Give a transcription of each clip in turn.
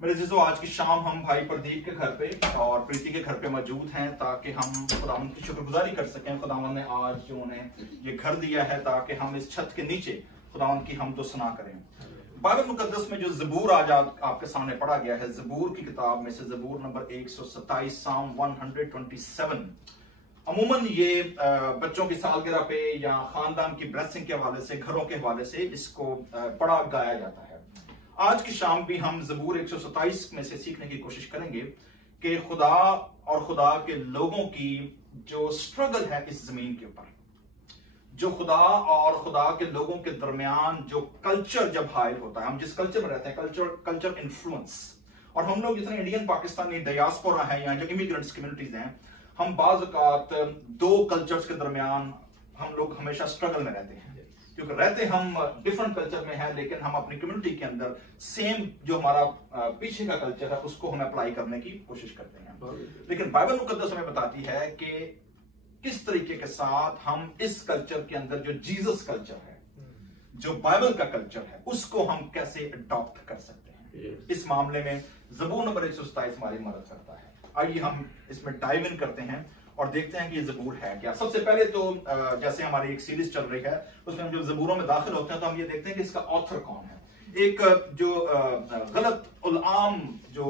मेरे जिसो आज की शाम हम भाई प्रदीप के घर पे और प्रीति के घर पे मौजूद हैं ताकि हम खुदावंद की शुक्रगुजारी कर सकें। खुदावंद ने आज जो उन्हें ये घर दिया है ताकि हम इस छत के नीचे खुदावंद की हम तो सुना करें। बाइबल मुकद्दस में जो ज़बूर आज आपके सामने पढ़ा गया है, ज़बूर की किताब में से ज़बूर नंबर 127 साम 127। अमूमन ये बच्चों की सालगिरह पे या खानदान की ब्लेसिंग के हवाले से, घरों के हवाले से इसको पढ़ा गाया जाता है। आज की शाम भी हम ज़बूर 127 में से सीखने की कोशिश करेंगे कि खुदा और खुदा के लोगों की जो स्ट्रगल है इस जमीन के ऊपर, जो खुदा और खुदा के लोगों के दरमियान जो कल्चर जब हायल होता है, हम जिस कल्चर में रहते हैं, कल्चर इन्फ्लुएंस, और हम लोग जितने इंडियन पाकिस्तानी डायस्पोरा है या जो इमिग्रेंट्स कम्युनिटीज हैं, हम बाज़ औक़ात दो कल्चर्स के दरमियान हम लोग हमेशा स्ट्रगल में रहते हैं, क्योंकि रहते हम डिफरेंट कल्चर में है लेकिन हम अपनी कम्युनिटी के अंदर सेम जो हमारा पीछे का कल्चर है उसको हम अप्लाई करने की कोशिश करते हैं। लेकिन बाइबल मुकद्दस हमें बताती है कि किस तरीके के साथ हम इस कल्चर के अंदर जो जीसस कल्चर है, जो बाइबल का कल्चर है, उसको हम कैसे अडॉप्ट कर सकते हैं। इस मामले में ज़बूर नंबर 127 हमारी मदद करता है। आइए हम इसमें डाइव इन करते हैं और देखते हैं कि ये ज़बूर है क्या। सबसे पहले तो जैसे हमारी एक सीरीज चल रही है उसमें हम जब ज़बूरों में दाखिल होते हैं तो हम ये देखते हैं कि इसका ऑथर कौन है। एक जो गलत उलआम जो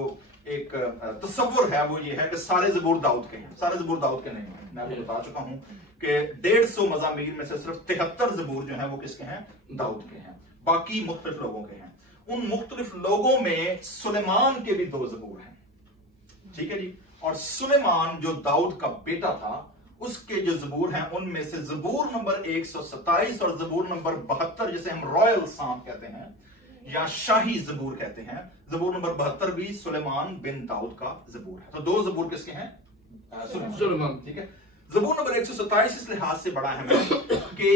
एक तस्वुर है वो ये है कि सारे ज़बूर दाऊद के हैं। सारे ज़बूर दाऊद के नहीं हैं। मैं आपको बता चुका हूं कि 150 मज़ामीर में से सिर्फ 73 ज़बूर जो है वो किसके हैं? दाऊद के हैं। बाकी मुख्तलिफ लोगों के हैं। उन मुख्तलिफ लोगों में सुलेमान के भी 2 ज़बूर हैं, ठीक है जी। और सुलेमान जो दाऊद का बेटा था उसके जो ज़बूर हैं उनमें से ज़बूर नंबर 127 और ज़बूर नंबर 72 जिसे हम रॉयल साम कहते हैं या शाही ज़बूर कहते हैं, ज़बूर नंबर 72 भी सुलेमान बिन दाऊद का ज़बूर है। तो 2 ज़बूर किसके हैं? सुलेमान, ठीक है। ज़बूर नंबर 127 इस लिहाज से बड़ा है कि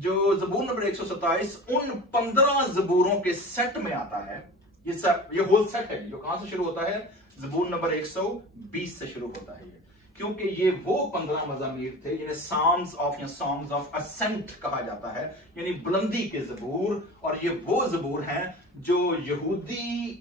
जो ज़बूर नंबर 127 उन 15 ज़बूरों के सेट में आता है। ये होल सेट है जो कहां से शुरू होता है? ज़बूर नंबर 120 से शुरू होता है ये, क्योंकि ये वो 15 मज़ामीर थे जिन्हें साम्स ऑफ या सॉन्ग्स ऑफ असेंट कहा जाता है, यानी बुलंदी के ज़बूर। और ये वो ज़बूर हैं जो यहूदी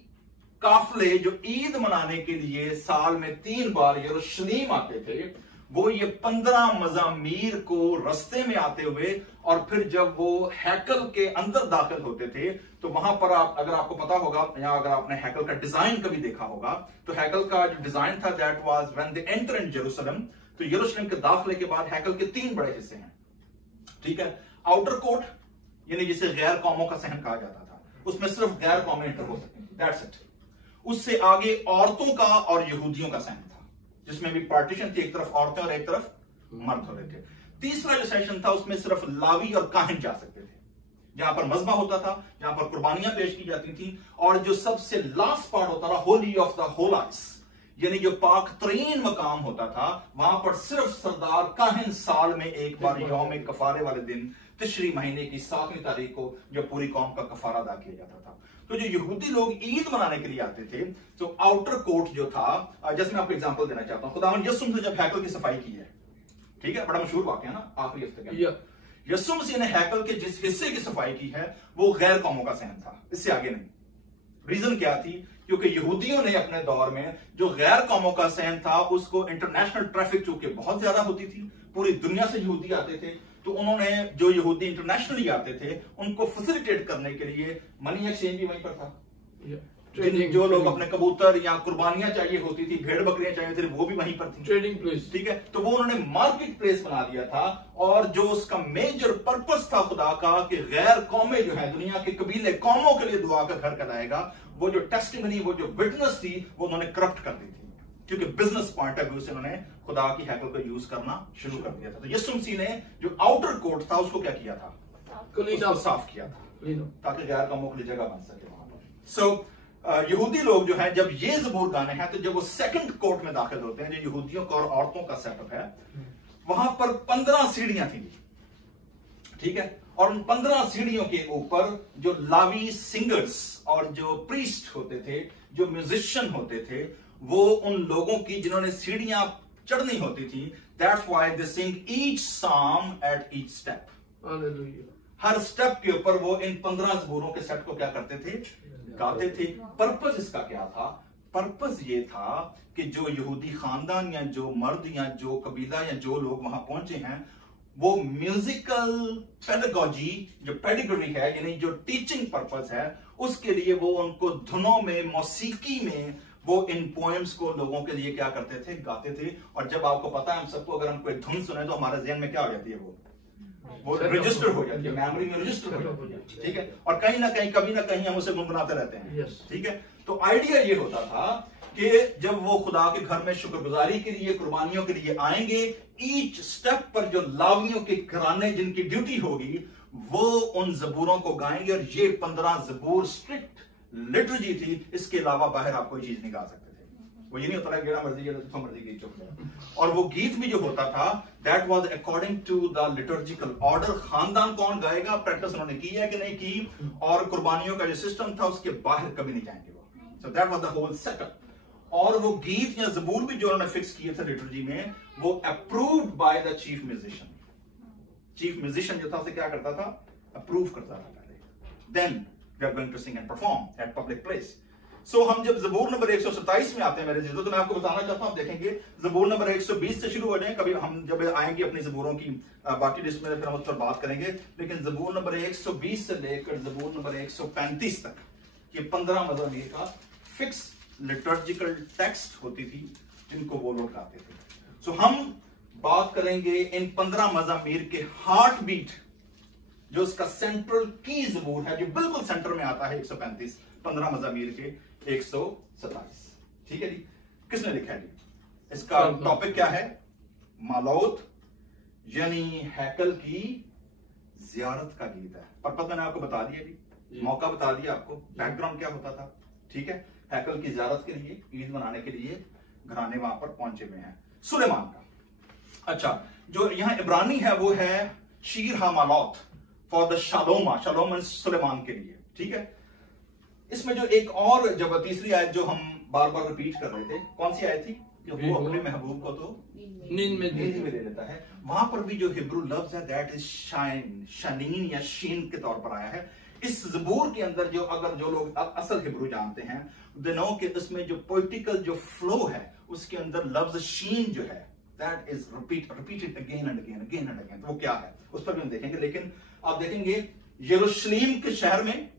काफले जो ईद मनाने के लिए साल में 3 बार यरूशलेम आते थे, वो ये 15 मज़ामीर को रस्ते में आते हुए और फिर जब वो हैकल के अंदर दाखिल होते थे तो वहां पर अगर आपको पता होगा या अगर आपने हैकल का डिजाइन कभी देखा होगा तो हैकल का जो डिजाइन था that was when they enter in Jerusalem. तो यरूशलेम के दाखिले के बाद हैकल के 3 बड़े हिस्से हैं, ठीक है। आउटर कोर्ट यानी जिसे गैर कौमों का सहन कहा जाता था, उसमें सिर्फ गैर कौमें एंटर हो सकती थी, दैट्स इट। उससे आगे औरतों का और यहूदियों का सहन था, जिसमें भी पार्टीशन थी, एक तरफ औरतें और एक तरफ मर्द होते थे। तीसरा जो सेशन था उसमें सिर्फ लावी और काहिन जा सकते थे, जहां पर मज़बा होता था, जहां पर कुर्बानियां पेश की जाती थी। और जो सबसे लास्ट पार्ट होता था होली ऑफ द होलाइस, यानी जो पाक तरीन मकाम होता था, वहां पर सिर्फ सरदार काहिन साल में एक बार यौम कफारे वाले दिन तिश्री महीने की 7वीं तारीख को जब पूरी कौम का कफारा अदा किया जाता था। तो जो यहूदी लोग ईद मनाने के लिए आते थे तो आउटर कोर्ट जो था, जैसे मैं आपको एग्जांपल देना चाहता हूं, खुदावंद यीशु मसीह ने जब हैकल की सफाई की है, ठीक है, बड़ा मशहूर वाकया है ना, आखिरी हफ्ते का, यीशु मसीह ने हैकल के जिस हिस्से की सफाई की है वो गैर कौमों का सहन था, इससे आगे नहीं। रीजन क्या थी? क्योंकि यहूदियों ने अपने दौर में जो गैर कौमों का सहन था उसको इंटरनेशनल ट्रैफिक चूंकि बहुत ज्यादा होती थी, पूरी दुनिया से यहूदी आते थे, तो उन्होंने जो यहूदी इंटरनेशनली आते थे उनको फैसिलिटेट करने के लिए मनी एक्सचेंज भी वहीं पर था। जो लोग अपने कबूतर या कुर्बानियां चाहिए होती थी, भेड़ बकरियां चाहिए थी, वो भी वहीं पर थी, ट्रेडिंग प्लेस, ठीक है। तो वो उन्होंने मार्केट प्लेस बना दिया था। और जो उसका मेजर पर्पस था खुदा का कि गैर कौमें जो है, दुनिया के कबीले कौमों के लिए दुआ का घर कहलाएगा, वो जो टेस्टिमनी, वो जो विटनेस थी, वो उन्होंने करप्ट कर दी थी, क्योंकि बिजनेस पॉइंट ऑफ व्यू से उन्होंने खुदा की हैकल को यूज करना शुरू कर दिया था। तो यीशु मसीह ने जो आउटर कोर्ट था उसको क्या किया था? उसको साफ किया था ताकि गैर कौमों के लिए जगह बन सके वहां पर। सो यहूदी लोग जो है जब ये ज़बूर गाने हैं तो जब वो सेकंड कोर्ट में दाखिल होते हैं, जो यहूदियों का और औरतों का सेटअप है, वहां पर 15 सीढ़ियां थी, ठीक है। और उन 15 सीढ़ियों के ऊपर जो लावी सिंगर्स और जो प्रीस्ट होते थे, जो म्यूजिशियन होते थे, वो उन लोगों की जिन्होंने सीढ़ियां चढ़नी होती थी, that's why they sing each psalm at each step. हर स्टेप के ऊपर वो इन 15 ज़बूरों के सेट को क्या करते थे? गाते थे। पर्पस इसका क्या था? पर्पस ये था कि जो यहूदी खानदान या जो मर्द या जो कबीला या जो लोग वहां पहुंचे हैं, वो म्यूजिकल पेडागोजी, जो पेडिग्री है, यानी जो टीचिंग पर्पस है, उसके लिए वो उनको धुनों में, मौसीकी में वो इन पोएम्स को लोगों के लिए क्या करते थे? गाते थे। और जब आपको पता है, हम सबको अगर हम कोई धुन सुने तो हमारे ज़हन में क्या हो जाती है? वो रजिस्टर हो जाती है, मेमोरी में रजिस्टर हो जाती है। ठीक है, और कहीं ना कहीं, कभी ना कहीं हम उसे गुनगुनाते रहते हैं। ठीक है, तो आइडिया ये होता था कि जब वो खुदा के घर में शुक्रगुजारी के लिए, कुर्बानियों के लिए आएंगे, ईच स्टेप पर जो लावियों के घराने जिनकी ड्यूटी होगी, वो उन जबूरों को गाएंगे। और ये 15 जबूर स्ट्रिक्ट लिटर्जी थी। इसके अलावा बाहर आप कोई चीज नहीं गा सकते थे। वो ये नहीं होता है कि मर्जी गीत चुप। और वो गीत भी जो होता था, that was according to the liturgical order. खानदान कौन गाएगा, प्रैक्टिस उन्होंने की है कि नहीं की, और कुर्बानियों का जो सिस्टम था उसके बाहर कभी नहीं जाएंगे वो। So that was the whole setup. और वो गीत या जबूर भी जो उन्होंने फिक्स किए थे लिटर्जी में, वो approved by the chief musician. Chief musician जो था उसे क्या करता था? अप्रूव करता था पहले। Then we are going to sing and perform at public place. So हम जब जबूर नंबर 127 में आते हैं मेरे जीजो, तो मैं आपको बताना चाहता हूं, देखेंगे जबूर नंबर 120 से शुरू हो जाए। कभी हम जब आएंगे अपनी जबूरों की बाकी लिस्ट में, फिर हम उस पर बात करेंगे। लेकिन जबूर नंबर 120 से लेकर जबूर नंबर 135 तक, ये 15 मज़ामीर का फिक्स लिटर्जिकल टेक्स्ट होती थी, जिनको वो लोग गाते थे। सो हम बात करेंगे इन 15 मज़ामीर के हार्ट बीट, जो उसका सेंट्रल की जबूर है, जो बिल्कुल सेंटर में आता है। 135 15 मज़ामीर के 127। ठीक है जी, किसने लिखा है जी? इसका टॉपिक क्या है? मालौत, यानी हैकल की जियारत का गीत है। पर्पस मैंने आपको बता दिया जी, मौका बता दिया आपको, बैकग्राउंड क्या होता था। ठीक है, हैकल की जियारत के लिए, ईद मनाने के लिए घराने वहां पर पहुंचे हुए हैं। सुलेमान का, अच्छा, जो यहां इब्रानी है वो है शीर हा मालौत फॉर द शालोमा, शालोम सुलेमान के लिए। ठीक है, इसमें जो एक और, जब तीसरी आयत जो हम बार बार रिपीट कर रहे थे, कौन सी आयत थी? कि वो अपने महबूब को तो नींद में दे देता है। वहां पर भी जो हिब्रू लफ्ज है, दैट इज शाइन, शनीन या शीन के तौर पर आया है। इस जबूर के अंदर जो, अगर जो लोग असल हिब्रू जानते हैं, दे नो कि इसमें जो पोइटिकल जो फ्लो है, उसके अंदर लफ्ज शीन जो है, that is repeated again and again, again and again. वो क्या है उस पर भी हम देखेंगे। लेकिन आप देखेंगे यरूशलेम के शहर में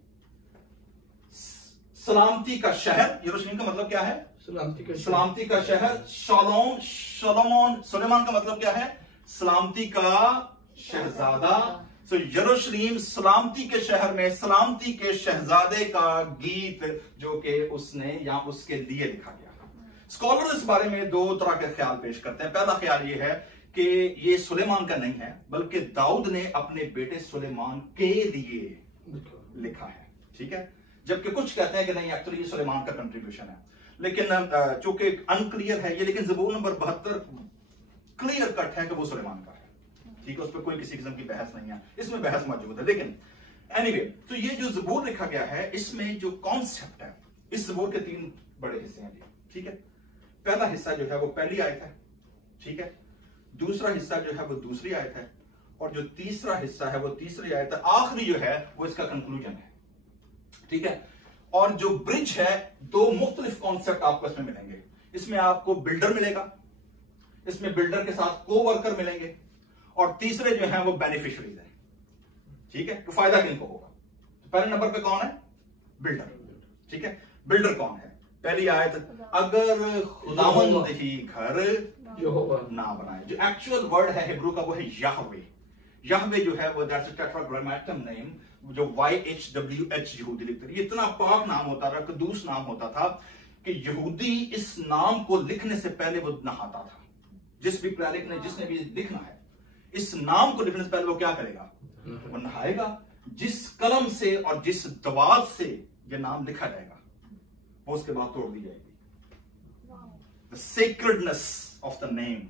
सलामती का शहर, यरूशलेम का मतलब क्या है? सलामती का शहर। शालोम, शलोमोन, सुलेमान का मतलब क्या है? सलामती का शहजादा। सो यरूशलेम सलामती के शहर में सलामती के शहजादे का गीत, जो कि उसने या उसके लिए लिखा गया। स्कॉलर इस बारे में दो तरह के ख्याल पेश करते हैं। पहला ख्याल ये है कि ये सुलेमान का नहीं है, बल्कि दाऊद ने अपने बेटे सुलेमान के लिए लिखा है। ठीक है, जबकि कुछ कहते हैं कि नहीं, एक्चुअली ये सुलेमान का कंट्रीब्यूशन है। लेकिन चूंकि अनक्लियर है ये, लेकिन ज़बूर नंबर 72 क्लियर कट है कि वो सुलेमान का है। ठीक है, उस पर कोई किसी किस्म की बहस नहीं है, इसमें बहस मौजूद है। लेकिन एनीवे, तो ये जो ज़बूर लिखा गया है, इसमें जो कॉन्सेप्ट है, इस ज़बूर के 3 बड़े हिस्से हैं। ठीक है, पहला हिस्सा जो है वो पहली आयत है। ठीक है, दूसरा हिस्सा जो है वो दूसरी आयत है, और जो तीसरा हिस्सा है वो तीसरी आयत है। आखिरी जो है वो इसका कंक्लूजन है। ठीक है, और जो ब्रिज है, 2 मुख्तलिफ कॉन्सेप्ट आपको इसमें मिलेंगे। इसमें आपको बिल्डर मिलेगा, इसमें बिल्डर के साथ को वर्कर मिलेंगे, और तीसरे जो है वो बेनिफिशियरीज है। ठीक है, तो फायदा किनको होगा? तो पहले नंबर पे कौन है? बिल्डर। ठीक है, बिल्डर कौन है? पहली आयत, अगर खुदावंद ही घर ना बनाए। जो एक्चुअल वर्ड है हिब्रू का वो है याहवे। याहवे जो है वो दैट्स अ टेट्राग्रामेटम नेम, जो YHWH यहूदी लिखते थे। इतना पाक नाम होता था, कदूस नाम होता था कि यहूदी इस नाम को लिखने से पहले वो नहाता था। जिस भी क्लरिक ने, जिसने भी लिखना है, इस नाम को लिखने से पहले वो क्या करेगा? वो नहाएगा। जिस कलम से और जिस दवात से ये नाम लिखा जाएगा, वो उसके बाद तोड़ दी जाएगी। The sacredness of the name,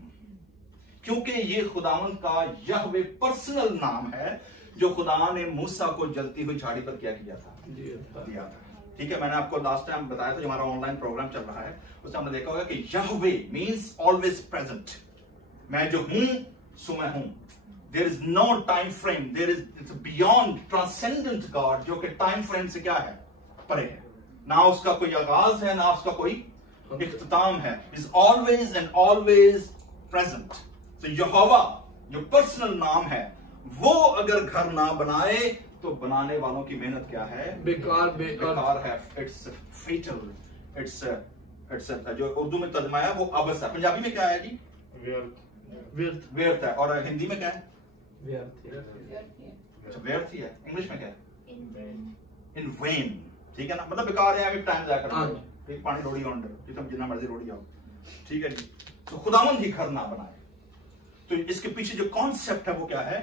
क्योंकि ये खुदावंद का यहवे पर्सनल नाम है, जो खुदा ने मूसा को जलती हुई झाड़ी पर क्या किया था? दिया था। ठीक है, मैंने आपको लास्ट टाइम बताया था, जो हमारा ऑनलाइन प्रोग्राम चल रहा है, उसमें हमने देखा होगा कि यहवे मींस ऑलवेज प्रेजेंट। मैं जो हूं सो मैं हूं। There is no time frame, there is, it's beyond, transcendent God, जो कि टाइम फ्रेम से क्या है? परे है। ना उसका कोई आगाज है, ना उसका कोई इख्तिताम है। Is always and always present. तो यहोवा जो पर्सनल नाम है, वो अगर घर ना बनाए तो बनाने वालों की मेहनत क्या है? बेकार है। इट्स फेटल। इट्स जो उर्दू में तर्जुमा है वो अबस है। पंजाबी में क्या है जी? व्यर्थ है। और हिंदी में क्या है? व्यर्थ ही है। इंग्लिश में क्या है? इन वेन। ठीक है ना, मतलब बेकार है, टाइम जाया करना, पानी रोड़ी ऑन जितना मर्जी रोड़ी आओ। ठीक है जी। तो खुदावंद ही घर ना बनाए। तो इसके पीछे जो कॉन्सेप्ट है वो क्या है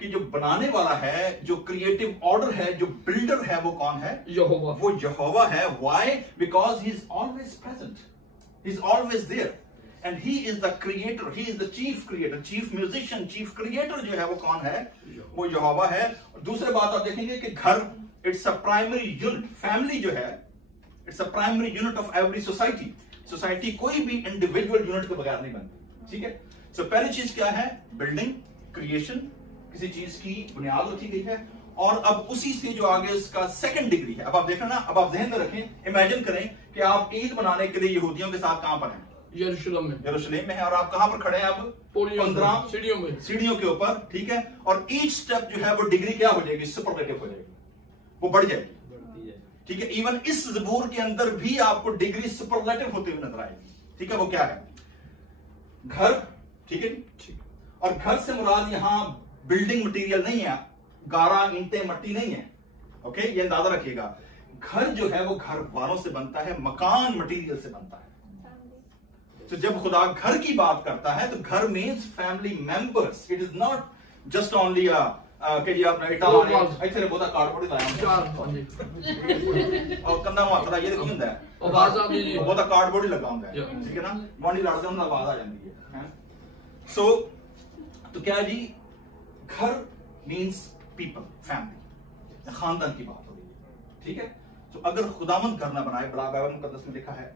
कि जो बनाने वाला है, जो क्रिएटिव ऑर्डर है, जो बिल्डर है, वो कौन है? यहोवा। वो यहोवा है। Why? Because he is always present, he is always there and he is the creator, he is the chief creator, chief musician, chief creator जो है वो कौन है? वो यहोवा है। और दूसरी बात आप देखेंगे कि घर it's a primary unit. Family जो है it's a primary unit of every society. Society कोई भी इंडिविजुअल यूनिट के बगैर नहीं बनती। ठीक है। तो पहली चीज क्या है? बिल्डिंग, क्रिएशन, किसी चीज की बुनियाद रखी गई है। और अब उसी से जो आगे उसका सेकंड डिग्री है। अब आप देखना ना, अब आप ध्यान में रखें, इमेजिन करें कि आप ईद मनाने के लिए यहूदियों के साथ कहां पर हैं? यरूशलेम में है। और आप कहां पर खड़े हैं? अब 15 सीढ़ियों के ऊपर। ठीक है। और ईच स्टेप जो है वो डिग्री क्या हो जाएगी? सुपरलेटिव हो जाएगी, वो बढ़ जाएगी। ठीक है। इवन इस ज़बूर के अंदर भी आपको डिग्री सुपरलेटिव होते हुए नजर आएगी। ठीक है। वो क्या है? घर। ठीक है। और घर से मुराद यहां बिल्डिंग मटेरियल नहीं है, गारा, ईंटें, मट्टी नहीं है। ओके, ये अंदाजा रखिएगा। घर जो है वो घर वालों से बनता है, मकान मटेरियल से बनता है। तो जब खुदा घर की बात करता है तो घर means family members. It is not just only कि जी आपने इटा इतने बहुता कार्डबोर्ड लाया और कंधा मात्रा ये की हुंदा है बहुता कार्डबोर्ड ही लगा हुंदा है। ठीक है ना, बॉडी लड़दे हुंदा आवाज आ जाती है। सो तो क्या जी, घर मीन्स पीपल, फैमिली, खानदान की बात हो रही है। ठीक है। तो अगर खुदावंद घर ना बनाए, बड़ा बाइबल मुकद्दस में लिखा है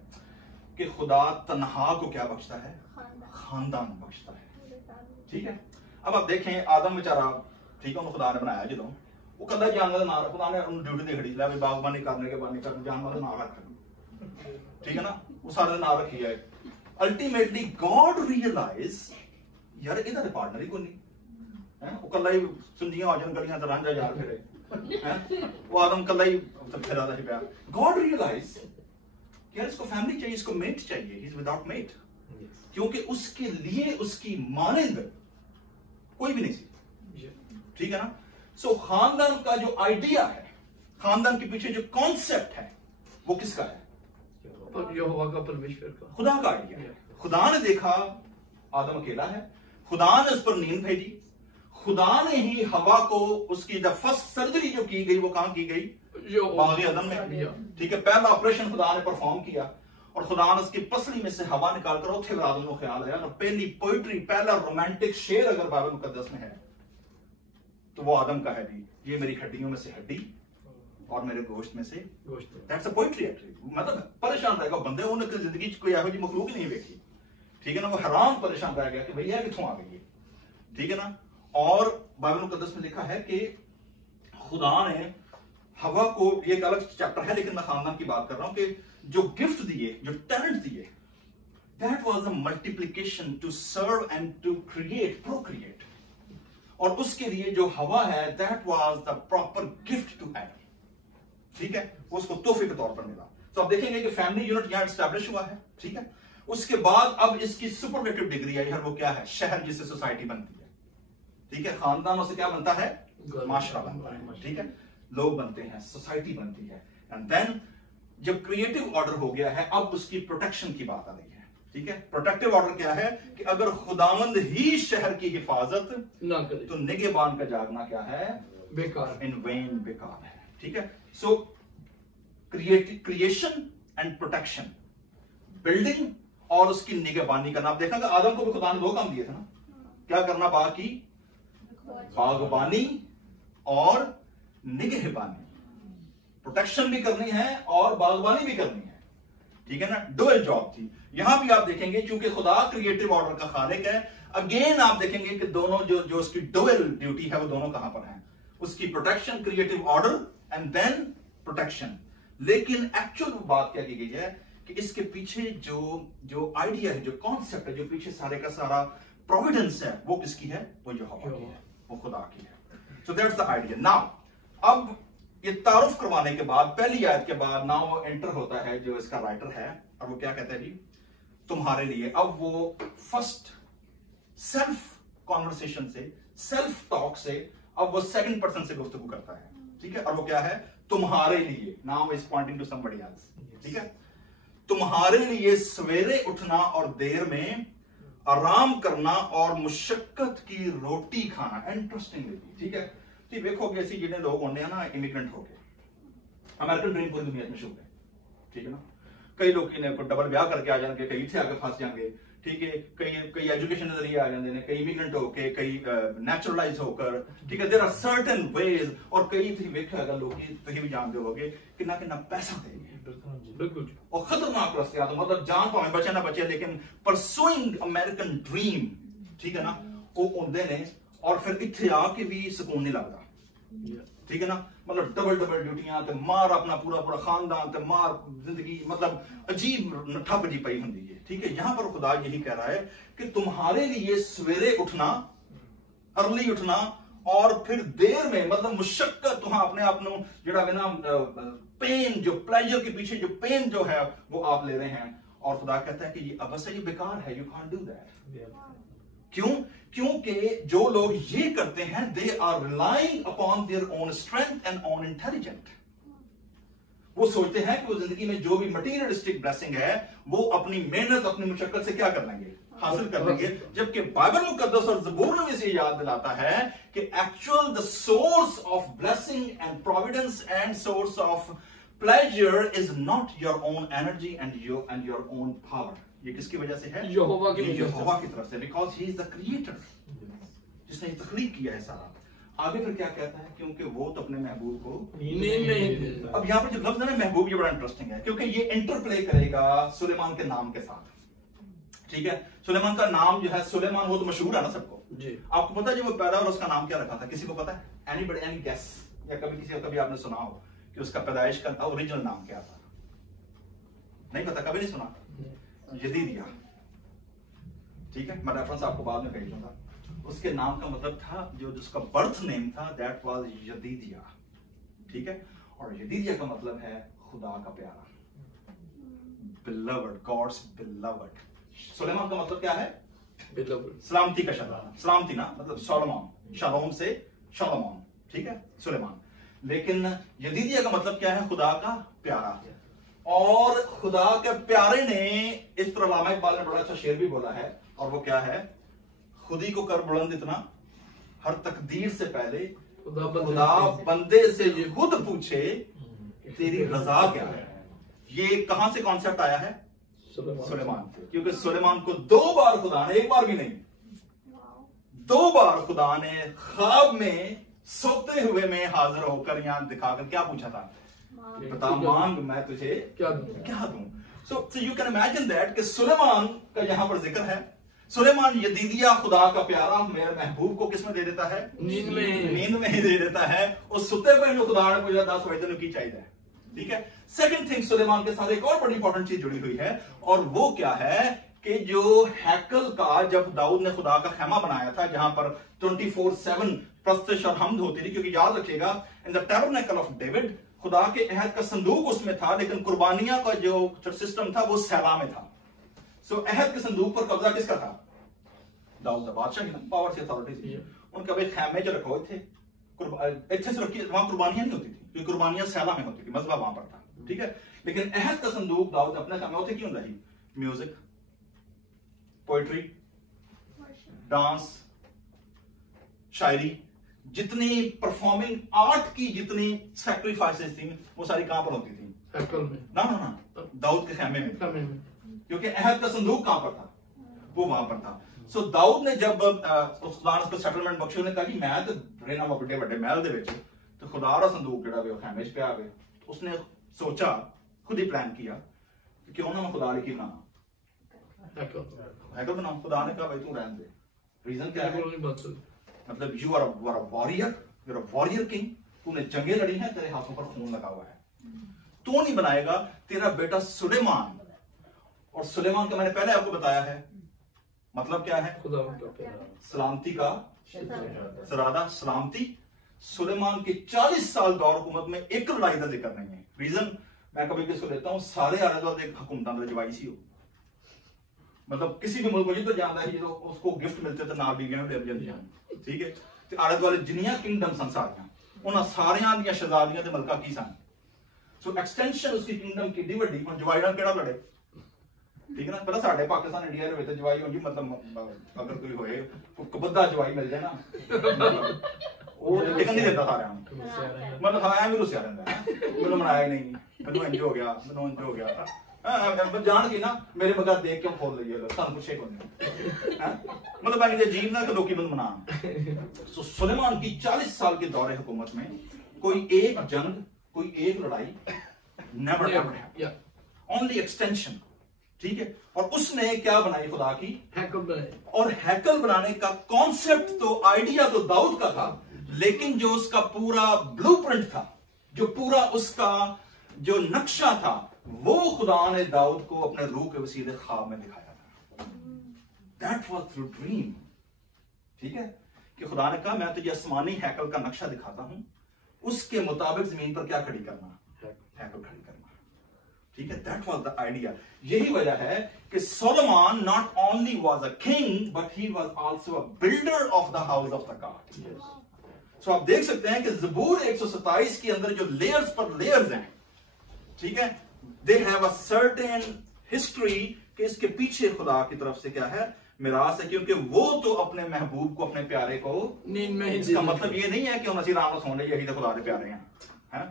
कि खुदा तन्हा को क्या बख्शता है? खानदान बख्शता है। ठीक है। अब आप देखें, आदम बेचारा, ठीक है, उन्हें खुदा ने बनाया जो वो कदा जानवर ना खुदा ने ड्यूटी दे खड़ी ला बागबानी करने के बाद जानवर ना रख। ठीक है ना, वो सारे ना रखी है। अल्टीमेटली गॉड रियलाइज यार इधर पार्टनर ही कोई नहीं है, वो कला ही सुंजियां आ जान गलियां ते रांझा यार फिरे हैं, वो आदम कला ही फिरा रहा है। गॉड रियलाइज यार इसको फैमिली चाहिए, इसको मेट चाहिए, ही इज विदाउट मेट, क्योंकि उसके लिए उसकी मानंद कोई भी नहीं थी। ठीक है ना। सो खानदान का जो आइडिया है, खानदान के पीछे जो कॉन्सेप्ट है, वो किसका है? यहोवा का, परमेश्वर का, खुदा का आइडिया है। खुदा ने देखा आदम अकेला है, खुदा ने उस पर नींद भेजी, खुदा ने ही हवा को, उसकी द फर्स्ट सर्जरी जो की गई वो कहां की गई? बाग़ अदन में। ठीक है। पहला ऑपरेशन खुदा ने परफॉर्म किया और खुदा ने उसकी पसली में से हवा निकाल कर उठे आदम को ख्याल आया। और पहली पोइट्री, पहला रोमांटिक शेर अगर बाइबल मुकद्दस में है तो वो आदम का है भी, ये मेरी हड्डियों में से हड्डी और मेरे गोश्त में से गोश्त। That's a poetry actually. मतलब परेशान रहेगा बंदे, उन्हें जिंदगी कोई ऐसी जी मखलूक ही नहीं देखी। ठीक है ना, वो हैरान परेशान रह गया कि भैया किथों आ गई। ठीक है ना। और बाइबल मुकद्दस में लिखा है कि खुदा ने हवा को, ये एक अलग चैप्टर है लेकिन मैं खानदान की बात कर रहा हूं, कि जो गिफ्ट दिए, जो टैलेंट दिए, that was a multiplication to serve and to create, procreate. और उसके लिए जो हवा है, that was the proper gift to Adam. ठीक है, उसको तोहफे के तौर पर मिला। तो आप देखेंगे कि फैमिली यूनिट यहां एस्टैब्लिश हुआ है। ठीक है। उसके बाद अब इसकी सुपरलेटिव डिग्री आई है, वो क्या है? शहर, जिससे सोसाइटी बनती है। ठीक है। खानदानों से क्या बनता है? माशरा बनता है। ठीक है, लोग बनते हैं, सोसाइटी बनती है। एंड देन जब क्रिएटिव ऑर्डर हो गया है, अब उसकी प्रोटेक्शन की बात आ रही है। ठीक है। प्रोटेक्टिव ऑर्डर क्या है कि अगर खुदावंद ही शहर की हिफाजत ना करे तो निगहबान का जागना क्या है? बेकार, इन वेन, बेकार है। ठीक है। सो क्रिएशन एंड प्रोटेक्शन, बिल्डिंग और उसकी निगहबानी करना। आप देखा कि आदम को भी खुदा ने 2 काम दिए थे ना, क्या करना? बाकी बागबानी और निगहबानी, प्रोटेक्शन भी करनी है और बागबानी भी करनी है। ठीक है ना, डुअल जॉब थी। यहां भी आप देखेंगे क्योंकि खुदा क्रिएटिव ऑर्डर का खालिक है, अगेन आप देखेंगे कि दोनों जो उसकी डुअल ड्यूटी है वो दोनों कहां पर है? उसकी protection, creative order and then protection. लेकिन एक्चुअल बात क्या की गई है कि इसके पीछे जो आइडिया है, जो कॉन्सेप्ट है, जो पीछे सारे का सारा प्रोविडेंस है, वो किसकी है? वो यहोवा की है, वो खुदा की है। So that's the idea. Now अब ये तारुफ करवाने के बाद, पहली आयत के बाद नाउ वो एंटर होता है जो इसका राइटर है, और वो क्या कहता है जी? तुम्हारे लिए। अब वो फर्स्ट सेल्फ कॉन्वर्सेशन से, सेल्फ टॉक से, अब वो सेकंड पर्सन से गुफ्तगू करता है, ठीक है? और वो क्या है? तुम्हारे लिए। Now is pointing to somebody else, ठीक है? तुम्हारे लिए सवेरे उठना और देर में आराम करना और मुशक्कत की रोटी खाना। इंटरेस्टिंग, ठीक है? तो देखोगे ऐसे जितने लोग होने हैं ना, इमिग्रेंट हो गए, अमेरिकन ड्रीम पूरी दुनिया में शुरू है, ठीक है ना? कई लोग इन्हें डबल ब्याह करके आ जाएंगे, कई इतने आके फंस जाएंगे, ठीक है? कई एजुकेशन के जरिए आ जाते हैं, कई इमिग्रेंट होके, कई नेचुरलाइज होकर, ठीक है? There are certain ways. और कई थी वेखा अगर लोग तो भी जानते होगे कि ना पैसा देंगे, बिल्कुल, और खतरनाक रास्ते आते, मतलब जान पाए बचे ना बचे, लेकिन परसुइंग अमेरिकन ड्रीम, ठीक है ना, वो होंदे ने। और फिर इत्थे आके भी सुकून नहीं लगता, ठीक है ना? मतलब डबल ड्यूटियां, ते मार अपना पूरा खानदान, ते मार जिंदगी, मतलब अजीब ठप जी पई हुंदी है, ठीक है? यहां पर खुदा यही कह रहा है कि तुम्हारे लिए सवेरे उठना, अर्ली उठना, और फिर देर में, मतलब मुशक्कत, तुहां अपने आप को जिहड़ा ना पेन, जो प्लेजर के पीछे जो पेन जो है वो आप ले रहे हैं। और खुदा कहता है कि ये अबस है, ये बेकार है, यू कांट डू दैट। क्यों? क्योंकि जो लोग ये करते हैं, they are relying upon their own strength and own intelligent. वो सोचते हैं कि वो जिंदगी में जो भी मटीरियलिस्टिक ब्लेसिंग है वो अपनी मेहनत, अपनी मुशक्कत से क्या कर लेंगे? हासिल कर लेंगे। जबकि बाइबल मुकद्दस और ज़बूर में से याद दिलाता है कि actual the source of blessing and Providence and source of pleasure is not your own energy and your own power. ये किसकी वजह से है? यहोवा की तरफ से, because he is the creator, जिसने तख्लीक किया है सारा। आगे फिर क्या कहता है? क्योंकि वो तो अपने महबूब को नींद नहीं देता। अब यहाँ पर जो लफ्ज है ना महबूब, ये बड़ा इंटरेस्टिंग है, क्योंकि ये इंटरप्ले करेगा सुलेमान के नाम के साथ, ठीक है? सुलेमान का नाम जो है सुलेमान, वो तो मशहूर है ना सबको जी। आपको पता है जब वो पैदा और उसका नाम क्या रखा था? किसी को पता है? Anybody, any guess? या कभी आपने सुना हो कि उसका पैदाइश का ओरिजिनल नाम क्या था? नहीं पता, कभी नहीं सुना? यदीदिया, ठीक है? मैं रेफरेंस आपको बाद में भेज दूंगा। उसके नाम का मतलब था, जो जिसका बर्थ नेम था, दैट वाज यदीदिया, ठीक है? और यदीदिया का मतलब है खुदा का प्यारा, बिलवड, गॉड्स बिलवड। सुलेमान का मतलब क्या है? बिलवड, सलामती का शब्द, सलामती ना, मतलब सोलोमन, शालोम से शालोमन, ठीक है? सुलेमान। लेकिन यदीदिया का मतलब क्या है? खुदा का प्यारा। और खुदा के प्यारे ने, इस पर अल्लामा इकबाल ने बड़ा अच्छा शेर भी बोला है, और वो क्या है? खुदी को कर बुलंद इतना, हर तकदीर से पहले खुदा बंदे से खुद पूछे तेरी रजा क्या है। ये कहां से कॉन्सेप्ट आया है? सुलेमान से। क्योंकि सुलेमान को 2 बार खुदा ने, एक बार भी नहीं, 2 बार खुदा ने ख्वाब में सोते हुए में हाजिर होकर यहां दिखाकर क्या पूछा था? बता, मांग, मैं तुझे क्या दूं। So you can imagine that कि सुलेमान का यहां पर जिक्र है। सुलेमान यदीदिया, खुदा का प्यारा, मेरे महबूब को किसमें दे देता है? नींद में ही दे देता है। उस सुते पे जो खुदा ने मुझे 10 बजे की चाहिए, ठीक है? सेकंड थिंग, सुलेमान के साथ एक और बड़ी इंपॉर्टेंट चीज जुड़ी हुई है, और वो क्या है कि जो हैकल का, जब दाऊद ने खुदा का खैमा बनाया था, जहां पर 24/7 प्रस्तश और हमद होती थी, क्योंकि याद रखिएगा, in the tabernacle of David खुदा के अहद का संदूक उसमें था, लेकिन कुर्बानियां का जो सिस्टम था वो सैला में था। सो अहद के संदूक पर कब्जा किसका था? दाऊद, बादशाह की पावर से, अथॉरिटी थी। उनका भाई खैमे जो रखे हुए थे, इतने से रखी, वहां कुर्बानियां नहीं होती थी, क्योंकि कुर्बानियां सैला में होती थी, मजबा वहां पर था, ठीक है? लेकिन अहद का संदूक दाऊद अपने खैमे होते क्यों रही? म्यूजिक, पोएट्री, डांस, शायरी, जितनी परफॉर्मिंग आर्ट की जितनी सैक्रिफाइसेस थी, वो सारी कहां पर होती थी? ना, दाऊद के खैमे में। क्योंकि अहद का संदूक कहां पर था? वो वहां पर था। सो दाऊद ने जब उसको सेटलमेंट बख्शे, ने कहा कि मैं तो रहना वा बड़े बड़े महल दे विच, तो खुदा दा संदूक जिहड़ा वे खैमे च पिया वे। उसने सोचा, खुद ही प्लान किया कि क्यों ना मैं खुदा लिए की बनाना, हैकल बनाऊं। खुदा ने कहा भाई तू रहने दे। रीजन क्या है? मतलब you are a warrior, you are a warrior king, तूने जंगें लड़ी हैं, तेरे हाथों पर खून लगा हुआ है। तो नहीं बनाएगा, तेरा बेटा सुलेमान। और सुलेमान का मैंने पहले आपको बताया है मतलब क्या है, सलामती का सरादा, सलामती। सुलेमान के 40 साल दौर हुकूमत में एक लड़ाई का जिक्र नहीं है। रीजन मैं कभी किसको लेता हूं, सारे आले एक हुकूमत रजवाई सी हो, मतलब किसी भी मुल्क में तो जानता है जो उसको गिफ्ट मिलते थे ना भी गए, ठीक है। तो आले दुआले जिन्नियां किंगडम सन सारियां उन्हां सारियां दी शहजादियां ते मलका की सन। सो एक्सटेंशन उसकी किंगडम की डी वड्डी हुन जवाई नाल केड़ा लड़े, ठीक है ना। पता साडे पाकिस्तान इंडिया दे विच जवाई होंदी, मतलब अगर कोई होए कोई कबद्दा जवाई मिल जाए ना ਉਹ ਟਿਕਣ ਨਹੀਂ ਦਿੰਦਾ ਸਾਰਿਆਂ ਨੂੰ, ਮਤਲਬ ਖਾਇਆ ਵੀ ਰੁੱਸਿਆ ਰਹਿੰਦਾ ਹੈ, ਮੈਨੂੰ ਮਨਾਇਆ ਹੀ ਨਹੀਂ, ਮੈਨੂੰ ਇੰਜ ਹੋ ਗਿਆ, ਮੈਨੂੰ ਇੰਜ ਹੋ ਗਿਆ, ਜਾਣ ਕੇ ਨਾ ਮੇਰੇ ਮਗਰ ਦੇਖ ਕੇ ਖੋਲ ਲਈਏ ਤੁਹਾਨੂੰ ਪੁੱਛੇ ਕੋਈ नहीं, मतलब मैं अजीब ना कि लोग की बंद मना। सो सुलेमान की 40 साल के दौरे हुकूमत में कोई एक जंग, कोई एक लड़ाई नेवर हैपेंड, ओनली एक्सटेंशन, ठीक है। और उसने क्या बनाई खुदा की, हैकल बनाई। और हैकल बनाने का कॉन्सेप्ट तो आइडिया तो दाऊद का था, लेकिन जो उसका पूरा ब्लूप्रिंट था, जो पूरा उसका जो नक्शा था, वो खुदा ने दाऊद को अपने रूह के वसीले ख्वाब में दिखाया था। दैट वाज थ्रू ड्रीम, ठीक है। कि खुदा ने कहा मैं तुझे आसमानी हैकल का नक्शा दिखाता हूं, उसके मुताबिक जमीन पर क्या खड़ी करना, हैकल खड़ी करना, ठीक है। That was the idea. यही वजह है कि Solomon not only was a king but he was also a builder of the house of the God. So आप देख सकते हैं कि ज़बूर 127 के अंदर जो लेयर्स पर लेयर्स हैं, ठीक है, they have a certain history कि इसके पीछे खुदा की तरफ से क्या है, मिरास है, क्योंकि वो तो अपने महबूब को, अपने प्यारे को नींद में, इसका मतलब ये नहीं है कि हम राम सोने यही तो खुदा के प्यारे हैं,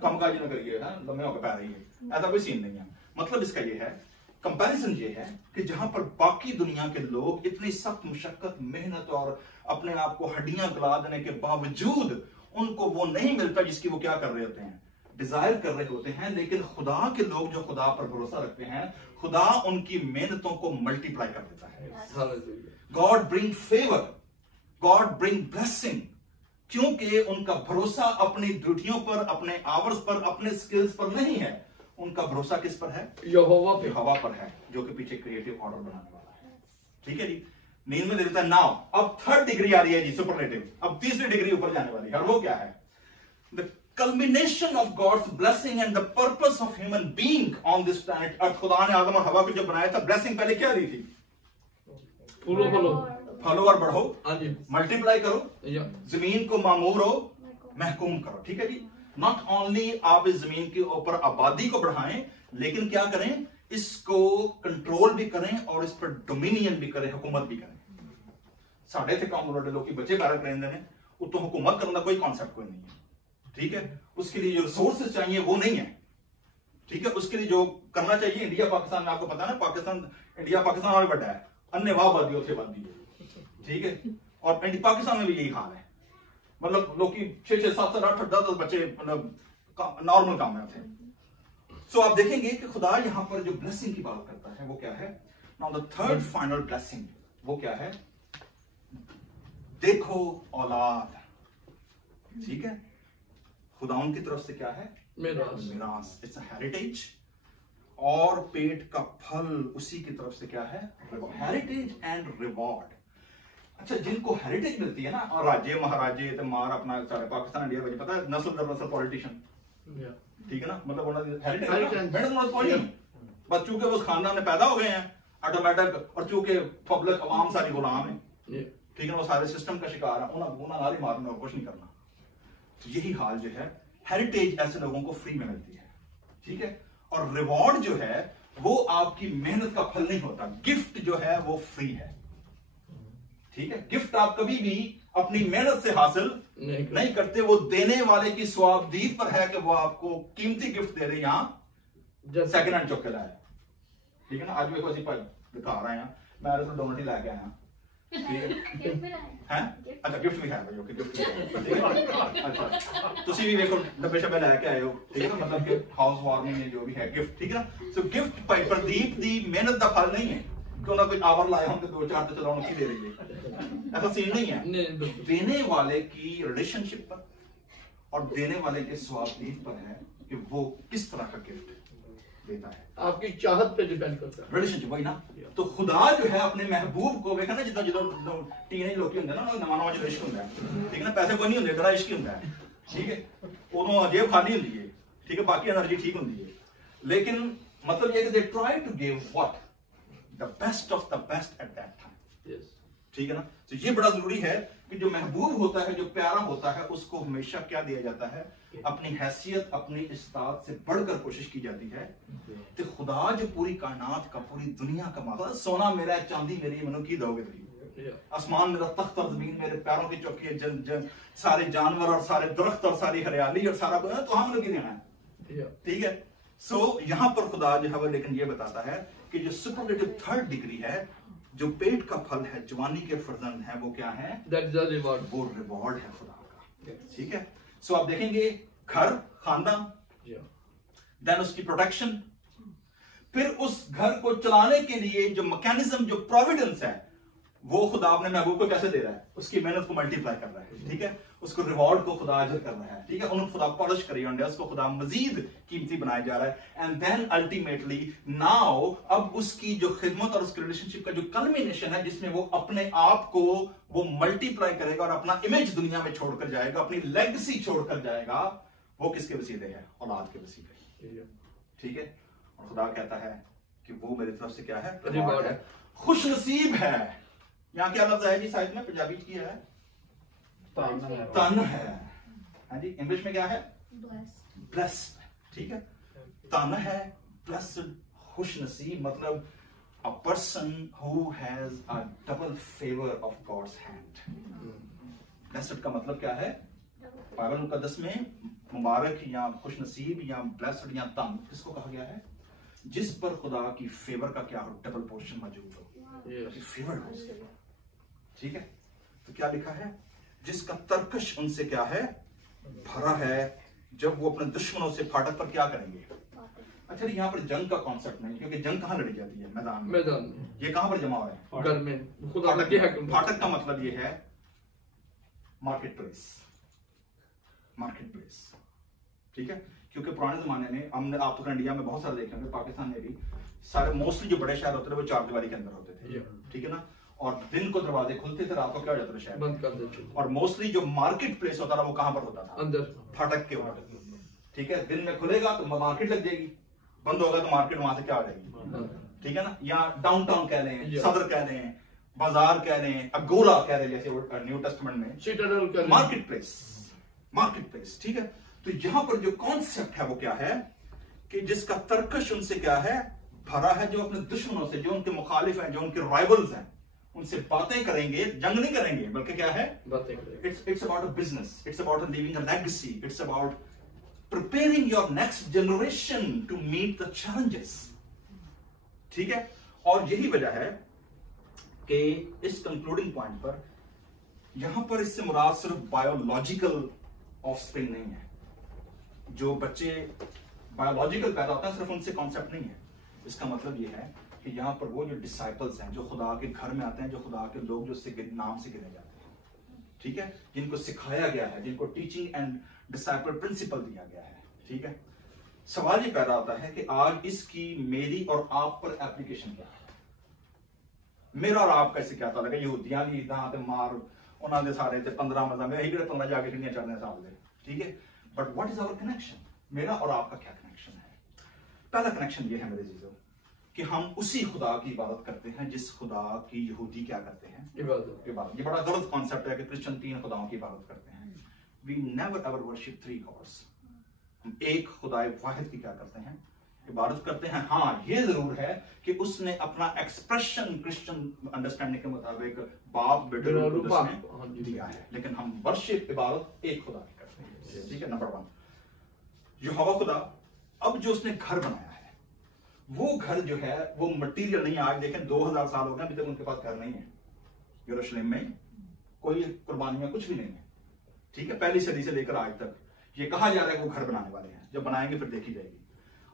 कम काज न करिए, लम्बे होकर प्यारे ही है, ऐसा कोई सीन नहीं है। मतलब इसका ये है, कंपैरिजन ये है कि जहां पर बाकी दुनिया के लोग इतनी सख्त मुशक्कत, मेहनत और अपने आप को हड्डियां गला देने के बावजूद उनको वो नहीं मिलता जिसकी वो क्या कर रहे होते हैं, डिजायर कर रहे होते हैं। लेकिन खुदा के लोग जो खुदा पर भरोसा रखते हैं, खुदा उनकी मेहनतों को मल्टीप्लाई कर देता है। God bring favour, God bring blessing, क्योंकि उनका भरोसा अपनी ड्यूटियों पर, अपने आवर्स पर, अपने स्किल्स पर नहीं है, उनका भरोसा किस पर है, यहोवा पे, यहोवा पर है, जो कि पीछे क्रिएटिव ऑर्डर बनाने वाला है, ठीक है जी। नींद में दे देता है नाउ, अब 3rd डिग्री आ रही है जी, सुपरलेटिव, अब 3री डिग्री ऊपर जाने वाली है, और वो क्या है, the culmination of God's blessing and the purpose of human being on this planet. अब खुदा ने आदम और हवा को जब बनाया था, ब्लेसिंग पहले क्या दी थी, फलो और बढ़ो, मल्टीप्लाई करो, जमीन को मामूर हो, महकूम करो, ठीक है जी। नॉट ओनली आप इस जमीन के ऊपर आबादी को बढ़ाएं, लेकिन क्या करें, इसको कंट्रोल भी करें और इस पर डोमिनियन भी करें, हुकूमत भी करें। साढ़े थे काम उन्होंने लोग बच्चे पैदा करेंगे ने उतो हुकूमत करने का कोई कॉन्सेप्ट कोई नहीं है, ठीक है। उसके लिए जो रिसोर्सेज चाहिए वो नहीं है, ठीक है। उसके लिए जो करना चाहिए, इंडिया पाकिस्तान में आपको पता है ना, पाकिस्तान इंडिया पाकिस्तान और बड़ा है, अन्यवाह आबादी उसे आबादी है, ठीक है। और पाकिस्तान में भी यही हाल है, मतलब लोग 6-6, 7-7, 8, 10 बच्चे, मतलब नॉर्मल काम में थे। सो आप देखेंगे कि खुदा यहां पर जो ब्लेसिंग की बात करता है वो क्या है, now the 3rd final blessing, वो क्या है, देखो औलाद, ठीक है। खुदा की तरफ से क्या है, मिरास, इट्स अ हेरिटेज। और पेट का फल उसी की तरफ से क्या है, हेरिटेज एंड रिवॉर्ड। अच्छा, जिनको हेरिटेज मिलती है ना, और राज्य महाराजे तो मार अपना सारे पाकिस्तान इंडिया में पता है, नस्ल दर नस्ल पॉलिटिशियन, ठीक है ना, मतलब हेरिटेज, बस चूंकि वो खानदान में पैदा हो गए हैं ऑटोमेटिक, और चूंकि पब्लिक अवाम सारी गुलाम है, ठीक है, वो सारे सिस्टम का शिकार है, उन्हें नारी मारना और कुछ नहीं करना। तो यही हाल जो है, हेरिटेज ऐसे लोगों को फ्री में मिलती है, ठीक है। और रिवॉर्ड जो है वो आपकी मेहनत का फल नहीं होता, गिफ्ट जो है वो फ्री है, ठीक है। गिफ्ट आप कभी भी अपनी मेहनत से हासिल नहीं करते, वो देने वाले की स्वाबदीद पर है कि वो आपको कीमती गिफ्ट दे रहे, यहां सेकंड हैंड चौके लाए, ठीक है ना। आज भी कोई दिखा रहे हैं, मैं तो डोनट ही लेके आया, अच्छा गिफ्ट भी है भाई, ओके गिफ्ट अच्छा, तुसी भी देखो डब्बे शब्बे लेके आए हो, ठीक है ना, मतलब कि हाउस वार्मिंग में जो भी है गिफ्ट, ठीक है ना। सो गिफ्ट भाई प्रदीप दी मेहनत का फल नहीं है कि उन्हें कोई आवर लाए होंगे 2-4 तो चलाने की दे रही है, ऐसा सीन नहीं है। देने वाले की रिलेशनशिप पर और देने वाले के स्वाबदीद पर है कि वो किस तरह का गिफ्ट देता है, आपकी चाहत पे डिपेंड करता है। रिलेशनशिप वही ना। तो खुदा जो है अपने महबूब को देखा ना, जितना जितना टीनेज लोग होंगे ना, नवा जो इश्क होता है, ठीक है ना, पैसे कोई नहीं होंगे, बड़ा इश्क होता है, ठीक है, उन्होंने जेब खाली होती है, ठीक है, बाकी एनर्जी ठीक होती है, लेकिन मतलब ये कि they try to give what the best of the best at that time, ठीक है ना। तो ये बड़ा जरूरी है कि जो महबूब होता है, जो प्यारा होता है, उसको हमेशा क्या दिया जाता है, अपनी हैसियत, अपनी इस्तात से बढ़कर कोशिश की जाती है। तो खुदा जो पूरी कायनात का, पूरी दुनिया का मालिक, सोना मेरा है, चांदी मेरी, मनु की दोगे तुम, आसमान मेरा, तख्त और जमीन मेरे पैरों की चौकी है, सारे जानवर और सारे दरख्त और सारी हरियाली और सारा तो हम लोग ही देना है, ठीक है। सो यहां पर खुदा जो है वो लेकिन ये बताता है कि जो सुपरलेटिव थर्ड डिग्री है, जो पेट का फल है, जवानी के फर्जंद है, वो क्या है, वो रिवॉर्ड है खुदा का, ठीक है। सो आप देखेंगे घर, खानदान, देन उसकी प्रोटेक्शन, फिर उस घर को चलाने के लिए जो मैकेनिज्म, जो प्रोविडेंस है, वो खुदा अपने महबूब को कैसे दे रहा है, उसकी मेहनत को मल्टीप्लाई कर रहा है, ठीक है, उसको रिवॉर्ड को खुदा अजर कर रहा है, ठीक है, उन्होंने खुदा पॉलिश करी है, उसको खुदा मजीद कीमती बनाया जा रहा है। एंड देन अल्टीमेटली नाउ, अब उसकी जो खिदमत और उसके रिलेशनशिप का जो कल्मिनेशन है, जिसमें वो अपने आप को वो मल्टीप्लाई करेगा और अपना इमेज दुनिया में छोड़कर जाएगा, अपनी लेगेसी छोड़कर जाएगा, वो किसके वसीले है, औलाद के वसीले, ठीक है। और खुदा कहता है कि वो मेरी तरफ से क्या है, खुश नसीब है। यहाँ क्या लफ्ज है जी साइड में, पंजाबी की है तन है, हाँ जी, इंग्लिश में क्या है, ब्लेस्ड, ठीक है, तन है, ब्लेस्ड, खुश नसीब, मतलब a person who has a double favor of God's hand। Blessed का मतलब क्या है, बाइबल मुकद्दस में मुबारक या खुश नसीब या ब्लेस्ड या तन किसको कहा गया है, जिस पर खुदा की फेवर का क्या हो, डबल पोर्शन मौजूद हो, फेवर हो, ठीक है। तो क्या लिखा है, जिसका तरकश उनसे क्या है, भरा है, जब वो अपने दुश्मनों से फाटक पर क्या करेंगे। अच्छा, यहाँ पर जंग का कॉन्सेप्ट नहीं, क्योंकि जंग कहाँ लड़ी जाती है, मैदान में। ये कहाँ पर जमा हो रहा है, घर में। फाटक का मतलब ये है मार्केट प्लेस, मार्केट प्लेस, ठीक है, क्योंकि पुराने जमाने में हमने, आप तो इंडिया में बहुत सारे देखे होंगे, पाकिस्तान में भी सारे मोस्टली जो बड़े शहर होते थे वो चार दीवारी के अंदर होते थे, ठीक है ना, और दिन को दरवाजे खुलते थे, रात को क्या हो जाता था, शहर बंद कर देते। और मोस्टली जो मार्केट प्लेस होता था वो कहां पर होता था, अंदर, फाटक के ऊपर, ठीक है। दिन में खुलेगा तो मार्केट लग जाएगी, बंद होगा तो मार्केट वहां से क्या हो जाएगी, ठीक है ना। या डाउनटाउन कह रहे हैं, सदर कह रहे हैं, बाजार कह रहे हैं, अगोरा कह रहे हैं, जैसे न्यू टेस्टमेंट में मार्केट प्लेस, मार्केट प्लेस, ठीक है। तो यहां पर जो कॉन्सेप्ट है वो क्या है कि जिसका तरकश उनसे क्या है, भरा है, जो अपने दुश्मनों से, जो उनके मुखालिफ हैं, जो उनके राइवल्स हैं, उनसे बातें करेंगे, जंग नहीं करेंगे, बल्कि क्या है, बातें करेंगे। It's about a business, it's about leaving a legacy, it's about preparing your next generation to meet the challenges, ठीक है। और यही वजह है कि इस कंक्लूडिंग पॉइंट पर यहां पर इससे मुराद सिर्फ बायोलॉजिकल ऑफस्प्रिंग नहीं है, जो बच्चे बायोलॉजिकल पैदा होता है सिर्फ उनसे कॉन्सेप्ट नहीं है। इसका मतलब यह है कि यहाँ पर वो जो डिसाइपल्स हैं, जो खुदा के घर में आते हैं, जो खुदा के लोग, जो नाम से गिने जाते हैं, ठीक है, जिनको सिखाया गया है, जिनको टीचिंग एंड डिसाइपल प्रिंसिपल दिया गया है, ठीक है। सवाल ये पैदा होता है कि आज इसकी मेरी और आप पर एप्लीकेशन क्या है, मेरा और आपका इससे क्या ताल्लुक है। यहूदियां की दांत मार उन्होंने सारे 15 मज़हब में 15 जाके सीढ़ियां चढ़ने साल दे, ठीक है, but what is our connection, मेरा और आपका क्या कनेक्शन है। पहला कनेक्शन ये है मेरे जीजों कि हम उसी खुदा की इबादत करते हैं जिस खुदा की यहूदी क्या करते हैं, इबादत। ये बड़ा गलत कॉन्सेप्ट है कि क्रिश्चियन 3 खुदाओं की इबादत करते हैं। We never ever worship 3 gods. हम एक खुदा वाहिद की क्या करते हैं, इबादत करते हैं। हाँ, ये जरूर है कि उसने अपना एक्सप्रेशन क्रिश्चियन अंडरस्टैंडिंग के मुताबिक बाप बेटे को दिया है, लेकिन हम वर्शिप, इबादत एक खुदा की करते हैं, ठीक है। नंबर 1, यहोवा खुदा अब जो उसने घर बनाया है, वो घर जो है वो मटीरियल नहीं है। आज देखें 2000 साल हो गए, अभी तक उनके पास घर नहीं है। यरूशलेम में कोई कुर्बानियां कुछ भी नहीं है, ठीक है। पहली सदी से लेकर आज तक ये कहा जा रहा है कि वो घर बनाने वाले हैं, जब बनाएंगे फिर देखी जाएगी।